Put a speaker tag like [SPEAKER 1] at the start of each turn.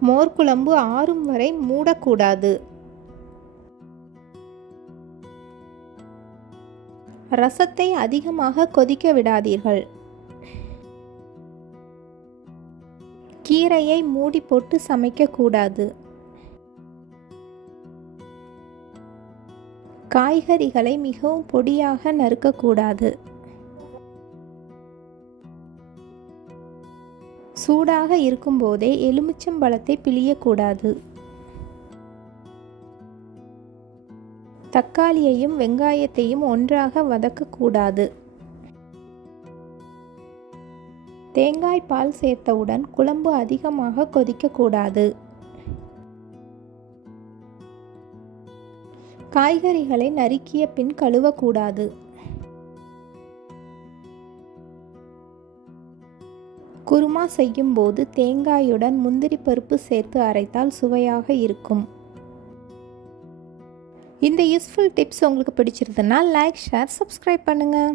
[SPEAKER 1] மோர் குழம்பு ஆறும் வரை மூடக்கூடாது.
[SPEAKER 2] ரசத்தை அதிகமாக கொதிக்க விடாதீர்கள். கீரையை மூடி போட்டு சமைக்கக்கூடாது. காய்கறிகளை மிகவும் பொடியாக நறுக்கக்கூடாது. சூடாக இருக்கும்போதே எலுமிச்சம்பழத்தை பிழியக்கூடாது. தக்காளியையும் வெங்காயத்தையும் ஒன்றாக வதக்கக்கூடாது. தேங்காய் பால் சேர்த்தவுடன் குழம்பு அதிகமாக கொதிக்கக்கூடாது. காய்கறிகளை நறுக்கிய பின் கழுவக்கூடாது. குருமா செய்யும்போது தேங்காயுடன் முந்திரி பருப்பு சேர்த்து அரைத்தால் சுவையாக இருக்கும். இந்த யூஸ்ஃபுல் டிப்ஸ் உங்களுக்கு பிடிச்சிருந்ததுன்னா லைக் ஷேர் சப்ஸ்கிரைப்
[SPEAKER 3] பண்ணுங்கள்